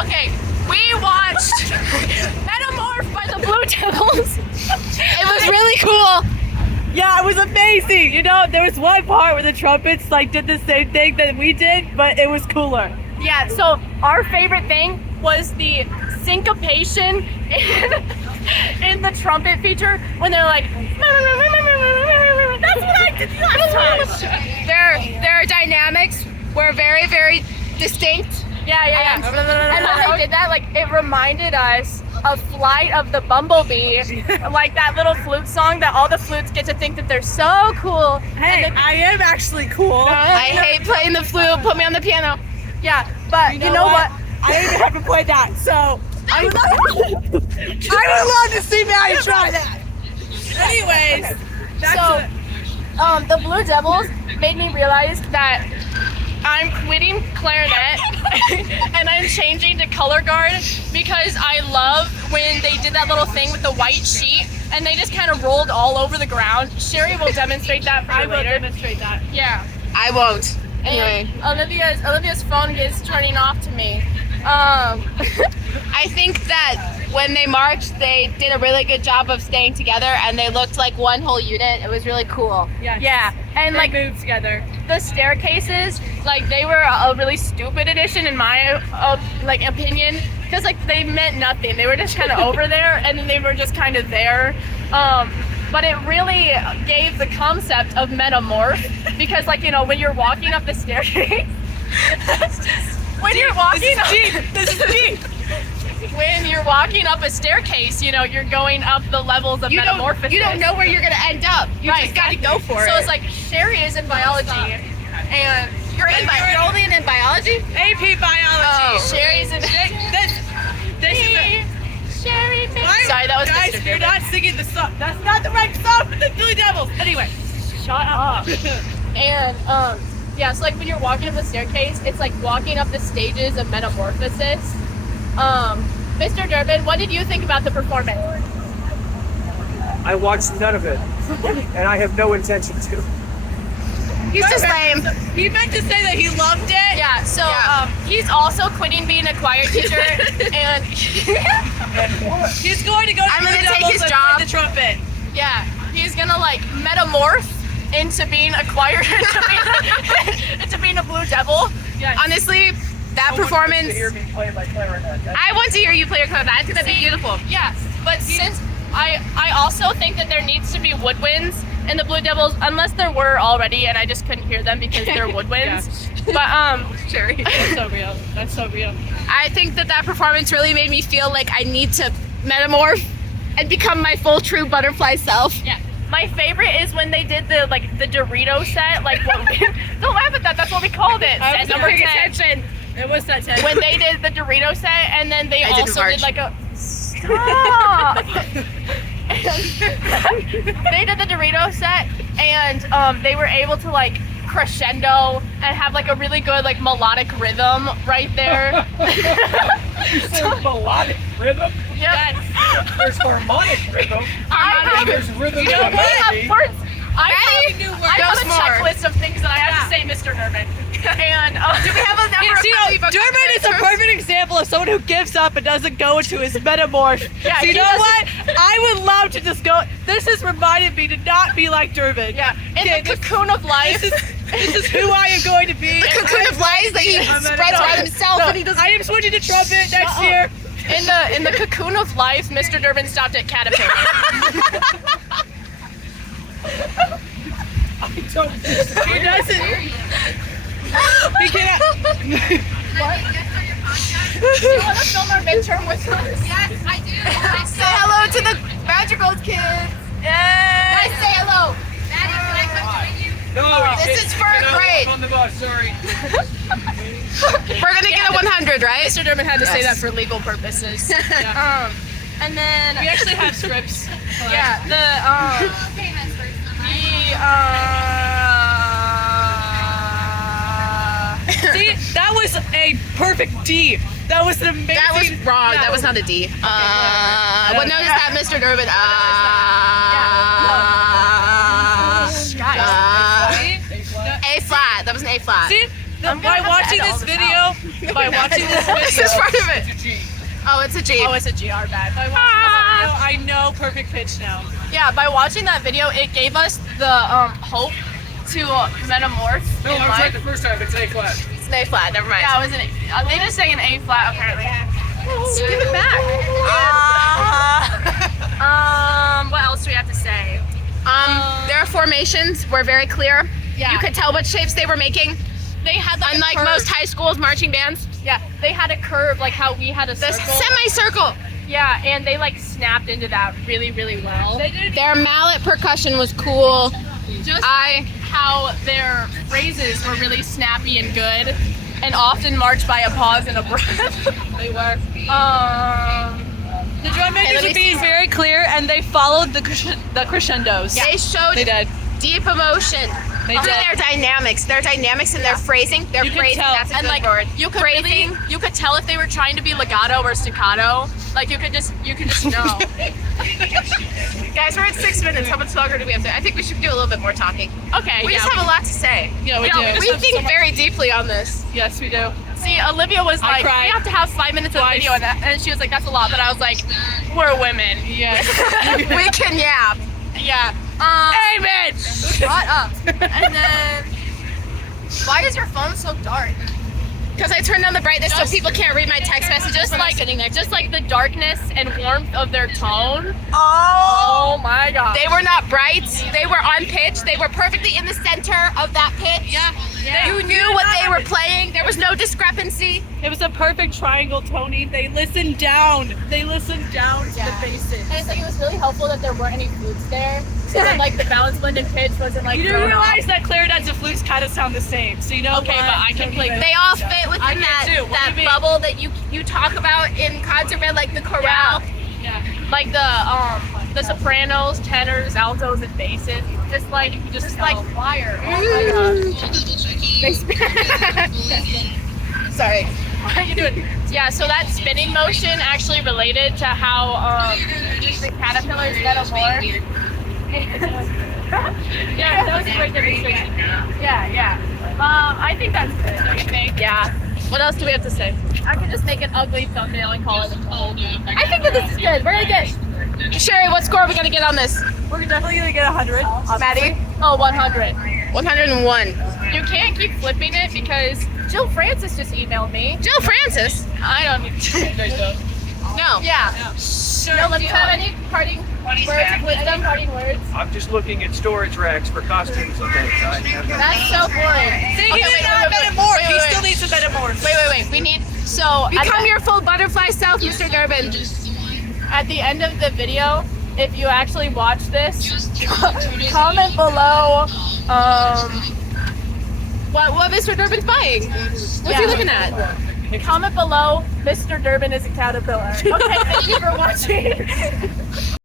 Okay, we watched Metamorph by the Blue Devils. It was really cool. Yeah, it was amazing. You know, there was one part where the trumpets like did the same thing that we did, but it was cooler. Yeah, so our favorite thing was the syncopation in the trumpet feature when they're like, that's what I did last time. Their dynamics were very, very distinct. Yeah. And when they did that, like, it reminded us of Flight of the Bumblebee, like that little flute song that all the flutes get to think that they're so cool. Hey, I am actually cool. I hate playing the flute. Put me on the piano. Yeah, but you know what? I even haven't played that, so I would love to see Maddie try that. Anyways, the Blue Devils made me realize that I'm quitting clarinet and I'm changing to color guard because I love when they did that little thing with the white sheet and they just kind of rolled all over the ground. Sherry will demonstrate that for you later. I will demonstrate that. Yeah. I won't. Anyway. Olivia's phone is turning off to me. I think that when they marched, they did a really good job of staying together and they looked like one whole unit. It was really cool. Yeah. And they like moved together. The staircases, like they were a really stupid addition in my opinion, because like they meant nothing. They were just kind of over there and then they were just kind of there. But it really gave the concept of metamorph because, like, you know, when you're walking up the staircase, when you're walking up a staircase, you know, you're going up the levels of metamorphosis. You don't know where you're gonna end up. You just gotta go for it. So it's like Sherry is in biology, and you're only in biology. AP biology. Oh. Sherry's in. This is Sherry. Sorry, that was guys. You're not singing the song. That's not the right song for the Blue Devils. Anyway, shut up. And yeah, so like when you're walking up the staircase, it's like walking up the stages of metamorphosis. Mr. Durbin, what did you think about the performance? I watched none of it, and I have no intention to. He's just lame. He meant to say that he loved it. Yeah, so he's also quitting being a choir teacher, and he's going to go to I'm Blue gonna take Devils his and job. play the trumpet. yeah, he's gonna like metamorph into being a choir, into being a Blue Devil. Yeah. Honestly, that performance. To hear me play my clarinet. I want to hear you play your clarinet. That's gonna be beautiful. Yeah, but since I also think that there needs to be woodwinds in the Blue Devils, unless there were already, and I just couldn't hear them because they're woodwinds. But Sherry. That's so real. That's so real. I think that performance really made me feel like I need to metamorph and become my full true butterfly self. yeah. My favorite is when they did the Dorito set, like don't laugh at that. That's what we called it. I Set wasn't number paying 10. attention. It was that 10. When they did the Dorito set, and then they didn't also march. did like a stop. They did the Dorito set, and they were able to like crescendo and have like a really good like melodic rhythm right there. There's melodic rhythm. Yep. There's harmonic rhythm. There's rhythm. You know and what? melody. Words. I Maddie, have a checklist of things that I have to say, Mr. Durbin. And Do we have a number of You how know, many Durbin is a perfect example of someone who gives up and doesn't go into his metamorph. Yeah, so you he know doesn't- what? I would love to just go. This has reminded me to not be like Durbin. yeah, in the cocoon of life. This is who I am going to be. The cocoon of lies that he spreads around himself and he doesn't. I am switching to trumpet next year. In the cocoon of life, Mr. Durbin stopped at caterpillar. I don't disagree. He doesn't. He cannot. Do you want to film our midterm with us? Yes, I do. Say hello to the magical kids. Guys, say hello. Maddie, can I come join you? No, This is for grade. On the bus, sorry. We're gonna get a 100, right? Mr. Durbin had to say Yes. that for legal purposes. And then We actually have scripts. yeah, See, that was a perfect D. That was an amazing. That was wrong. Yeah. That was not a D. What note is that, Mr. Durbin? guys. A flat. That was an A flat. See, By watching this video, This is part of it. Oh, it's a G. Oh, it's a GR bad. I know perfect pitch now. Yeah, by watching that video, it gave us the hope to metamorph No, in I was right life. the first time. It's A flat. It's an A flat. Never mind. Yeah, it was an A. They just sang an A flat apparently. Just give it back. What else do we have to say? Their formations were very clear. Yeah. You could tell what shapes they were making. They had like Unlike a curve. most high schools marching bands, Yeah, they had a curve like how we had a the circle. semicircle. Yeah, and they like snapped into that really, really well. Their mallet percussion was cool. Just how their phrases were really snappy and good, and often marched by a pause and a breath. They were. The drum Hey, makers let me are being see. very clear, and they followed the crescendos. They showed They did. deep emotion through did. their dynamics. Their dynamics and their phrasing. Their You could phrasing, tell. that's a And good like word. you could Phrasing. really, you could tell if they were trying to be legato or staccato. Like you could just know. Guys, we're at 6 minutes. How much longer do we have to? I think we should do a little bit more talking. Okay, We yeah. just have a lot to say. Yeah, we Yeah, do. We think very deeply on this. Yes, we do. See, Olivia was I like, cried. we have to have 5 minutes of Twice. video, and she was like, that's a lot. But I was like, we're women. Yes. We can yap. Yeah. Hey, bitch! Shut up. And then, why is your phone so dark? Because I turned down the brightness so Just- people can't read my text messages Just when like, I'm sitting next to just like the darkness and warmth of their tone. Oh! Oh my god. They were not bright. They were on pitch. They were perfectly in the center of that pitch. Yeah. You knew what they were playing. There was no discrepancy. It was a perfect triangle, Tony. They listened down. They listened down to the bases. And I think it was really helpful that there weren't any flutes there. So that, like the balance blend and pitch wasn't like. You do thrown off. realize that clarinets and flutes kind of sound the same, so you know Okay, what? but I can play. They all fit I within can that too. What do you mean? bubble that you talk about in concert band, like the chorale. Yeah. Like the sopranos, tenors, altos, and basses. Just like choir. Oh Sorry. What are you doing? Yeah, so that spinning motion actually related to how the caterpillars metamorph. Yeah, that was a great demonstration. Yeah. I think that's good. Don't you think? Yeah. What else do we have to say? I could just make an ugly thumbnail and call it a poll. I think that this is good. Very good. Sherry, what score are we gonna get on this? We're definitely gonna get 100. Maddie? Oh, 100. 101. You can't keep flipping it because Jill Francis just emailed me. Jill Francis? I don't need No. Yeah. Jill, do you have any parting words of wisdom? Parting words? I'm just looking at storage racks for costumes and things. That's so boring. See, Okay, he wait, did not wait, wait, metamorph. wait, He wait, still wait. needs to metamorph. Wait. We need so Become your full butterfly self, Mr. Durbin. at the end of the video, if you actually watch this, comment below. What Mr. Durbin's buying? What's Yeah. he looking at? Comment below. Mr. Durbin is a caterpillar. Okay, thank you for watching.